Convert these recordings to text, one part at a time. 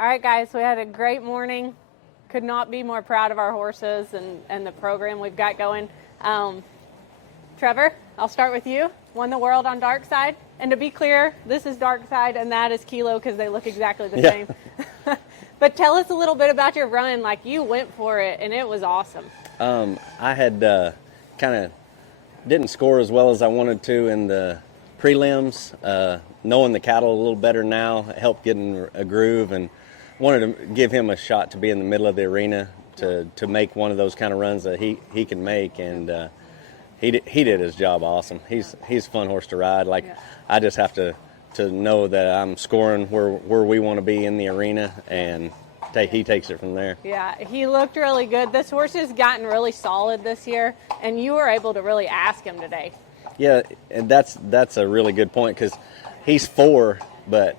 All right, guys, we had a great morning. Could not be more proud of our horses and the program we've got going. Trevor, I'll start with you. Won the world on Darkk Side. And to be clear, this is Darkk Side and that is Kilo because they look exactly the same. But tell us a little bit about your run. Like, you went for it, and it was awesome. I had kind of didn't score as well as I wanted to in the prelims. Knowing the cattle a little better now helped get in a groove, and wanted to give him a shot to be in the middle of the arena to make one of those kind of runs that he can make, and he did his job awesome. He's a fun horse to ride. Like, I just have to know that I'm scoring where we want to be in the arena, and he takes it from there. Yeah, he looked really good. This horse has gotten really solid this year, and you were able to really ask him today. Yeah, and that's a really good point, because he's 4, but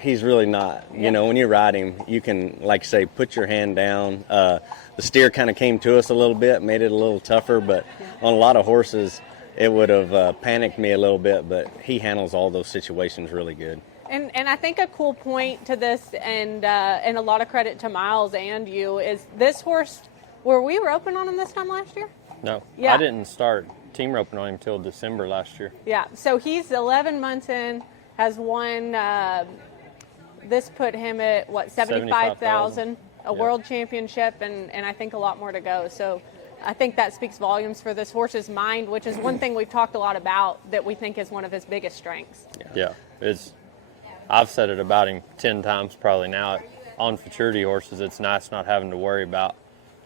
he's really not. You know, when you ride him, you can, like say, put your hand down. The steer kind of came to us a little bit, made it a little tougher, but on a lot of horses, it would have panicked me a little bit, but he handles all those situations really good. And I think a cool point to this, and a lot of credit to Miles and you, is this horse, were we roping on him this time last year? No, I didn't start team roping on him until December last year. Yeah, so he's 11 months in, has won, this put him at, what, 75,000, a world championship, and I think a lot more to go. So I think that speaks volumes for this horse's mind, which is one thing we've talked a lot about that we think is one of his biggest strengths. Yeah, I've said it about him 10 times probably now. On futurity horses, it's nice not having to worry about,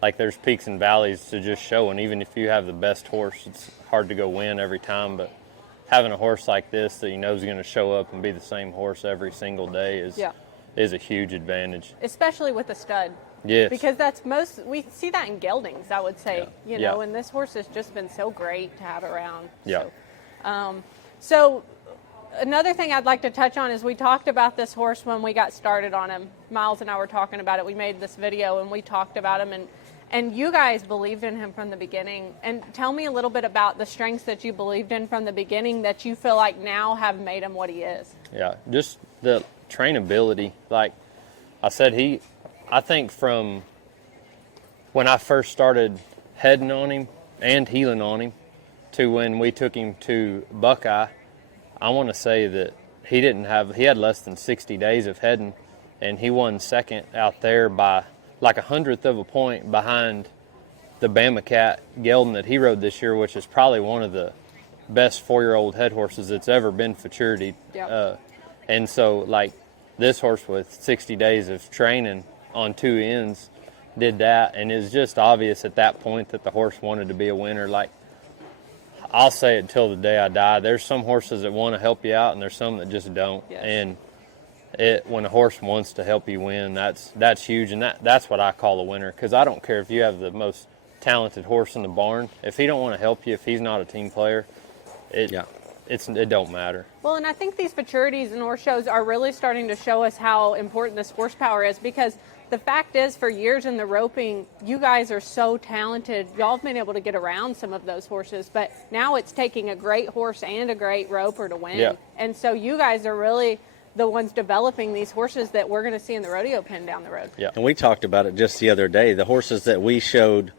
like, there's peaks and valleys to just show, and even if you have the best horse, it's hard to go win every time, but having a horse like this that you know is going to show up and be the same horse every single day is a huge advantage. Especially with a stud. Yes. Because we see that in geldings, I would say, you know, and this horse has just been so great to have around. Yeah. So another thing I'd like to touch on is we talked about this horse when we got started on him. Miles and I were talking about it. We made this video and we talked about him, and you guys believed in him from the beginning. And tell me a little bit about the strengths that you believed in from the beginning that you feel like now have made him what he is. Yeah, just the trainability. Like I said, I think from when I first started heading on him and heeling on him to when we took him to Buckeye, I want to say that he had less than 60 days of heading, and he won second out there by like 100th of a point behind the Bama Cat gelding that he rode this year, which is probably one of the best 4-year-old head horses that's ever been futurity. Yep. And so, like, this horse with 60 days of training on 2 ends did that, and it's just obvious at that point that the horse wanted to be a winner. Like, I'll say it till the day I die. There's some horses that want to help you out, and there's some that just don't. Yes. And when a horse wants to help you win, that's huge, and that's what I call a winner. Because I don't care if you have the most talented horse in the barn. If he don't want to help you, if he's not a team player, it don't matter. Well, and I think these futurities and horse shows are really starting to show us how important this horsepower is, because the fact is, for years in the roping, you guys are so talented. Y'all have been able to get around some of those horses, but now it's taking a great horse and a great roper to win. Yeah. And so you guys are really the ones developing these horses that we're going to see in the rodeo pen down the road. Yeah. And we talked about it just the other day. The horses that we showed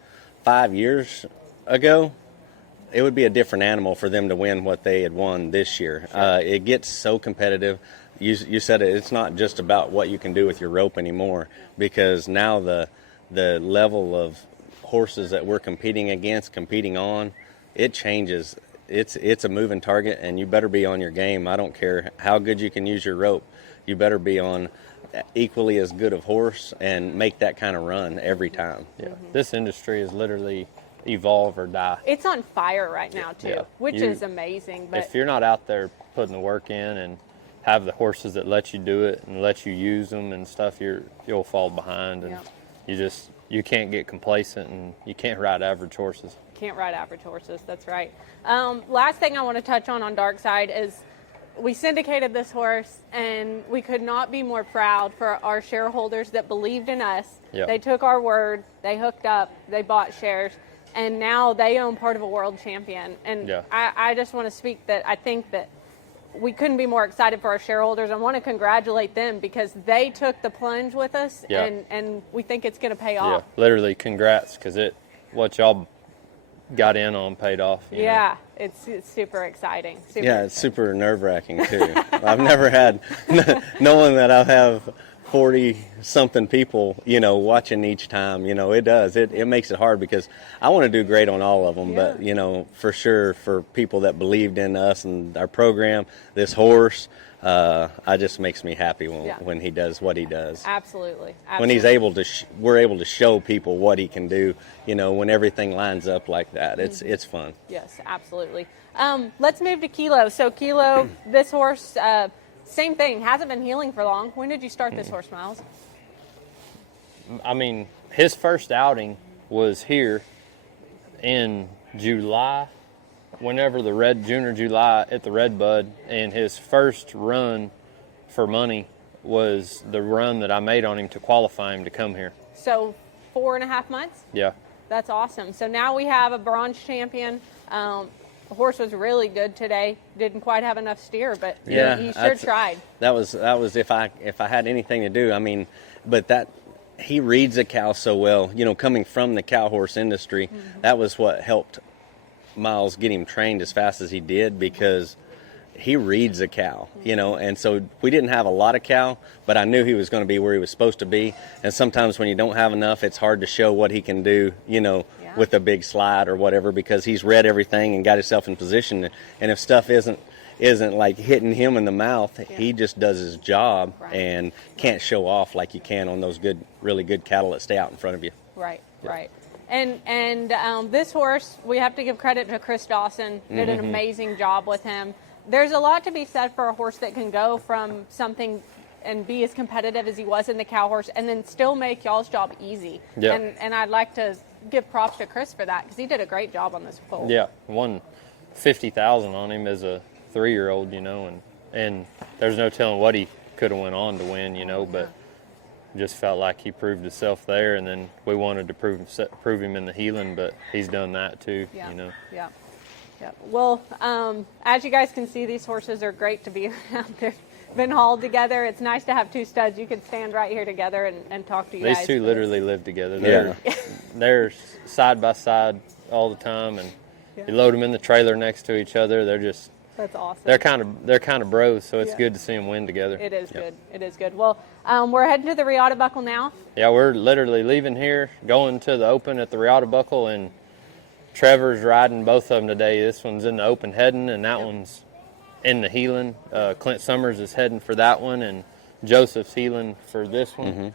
5 years ago, it would be a different animal for them to win what they had won this year. Sure. It gets so competitive. You said it, it's not just about what you can do with your rope anymore, because now the level of horses that we're competing on, it changes. It's a moving target, and you better be on your game. I don't care how good you can use your rope. You better be on equally as good of horse and make that kind of run every time. Yeah. This industry is literally evolve or die. It's on fire right now, too, which is amazing. But if you're not out there putting the work in and have the horses that let you do it and let you use them and stuff, you'll fall behind, and you can't get complacent, and you can't ride average horses. Can't ride average horses, that's right. Last thing I want to touch on Darkk Side is we syndicated this horse, and we could not be more proud for our shareholders that believed in us. Yep. They took our word, they hooked up, they bought shares, and now they own part of a world champion. And I just want to speak that I think that we couldn't be more excited for our shareholders. I want to congratulate them because they took the plunge with us, Yeah. and we think it's going to pay Yeah, off. literally, congrats, because what y'all got in on paid off. you know. Yeah, it's super exciting. Yeah, it's super nerve-wracking too. I've never had, knowing that I'll have 40-something people, watching each time, it makes it hard because I want to do great on all of them, Yeah. but, for sure, for people that believed in us and our program, this horse, it just makes me happy when he does what he does. Absolutely. When he's able to, we're able to show people what he can do, when everything lines up like that. It's fun. Yes, absolutely. Let's move to Kilo. So Kilo, this horse, same thing, hasn't been healing for long. When did you start this horse, Miles? I mean, his first outing was here in July, whenever June or July at the Red Bud, and his first run for money was the run that I made on him to qualify him to come here. So 4.5 months? Yeah. That's awesome. So now we have a bronze champion. The horse was really good today. Didn't quite have enough steer, but he sure tried. That was if I had anything to do. I mean, but he reads a cow so well. Coming from the cow horse industry, that was what helped Miles get him trained as fast as he did because he reads a cow. And so we didn't have a lot of cow, but I knew he was going to be where he was supposed to be. And sometimes when you don't have enough, it's hard to show what he can do. With a big slide or whatever, because he's read everything and got himself in position. And if stuff isn't like hitting him in the mouth, he just does his job and can't show off like you can on those really good cattle that stay out in front of you. Right. And this horse, we have to give credit to Chris Dawson. Did an amazing job with him. There's a lot to be said for a horse that can go from something and be as competitive as he was in the cow horse and then still make y'all's job easy. Yeah. And I'd like to give props to Chris for that because he did a great job on this foal. Yeah, won $50,000 on him as a 3-year-old, and there's no telling what he could have went on to win, but just felt like he proved himself there, and then we wanted to prove him in the heeling, but he's done that too, Yeah. Well, as you guys can see, these horses are great to be around. They've been hauled together. It's nice to have two studs. You can stand right here together and talk to you guys. These two literally live together. They're side by side all the time, and you load them in the trailer next to each other. That's awesome. They're kind of bros, so it's good to see them win together. It is good. It is good. Well, we're heading to the Regatta Buckle now. Yeah, we're literally leaving here, going to the Open at the Regatta Buckle, and Trevor's riding both of them today. This one's in the Open heading, and that one's in the heeling. Clint Summers is heading for that one, and Joseph's heeling for this one.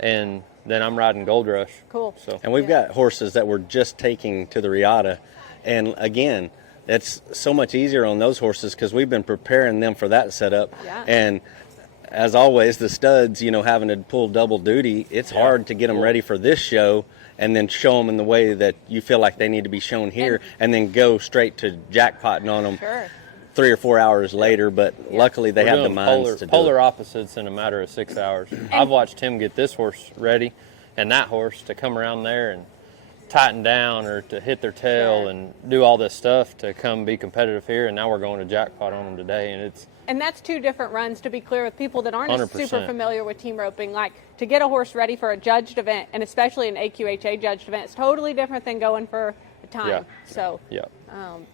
And then I'm riding Gold Rush. Cool. So. And we've got horses that we're just taking to the Regatta, and again, that's so much easier on those horses because we've been preparing them for that setup. Yeah. And as always, the studs, having to pull double duty, it's hard to get them ready for this show and then show them in the way that you feel like they need to be shown here, and then go straight to jackpotting on them 3 or 4 hours later. But luckily they have the minds to do polar it. opposites in a matter of 6 hours. I've watched him get this horse ready and that horse to come around there and tighten down or to hit their tail and do all this stuff to come be competitive here, and now we're going to jackpot on them today, and that's two different runs, to be clear, with people that aren't 100%. super familiar with team roping. Like, to get a horse ready for a judged event, and especially an AQHA judged event, it's totally different than going for a time. Yeah. So Yeah.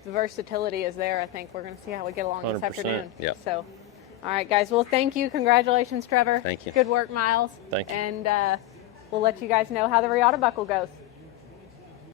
The versatility is there. I think we're going to see how we get along this 100%. afternoon. Yeah. So, all right, guys. Well, thank you. Congratulations, Trevor. Thank you. Good work, Miles. Thank you. And we'll let you guys know how the Regatta Buckle goes.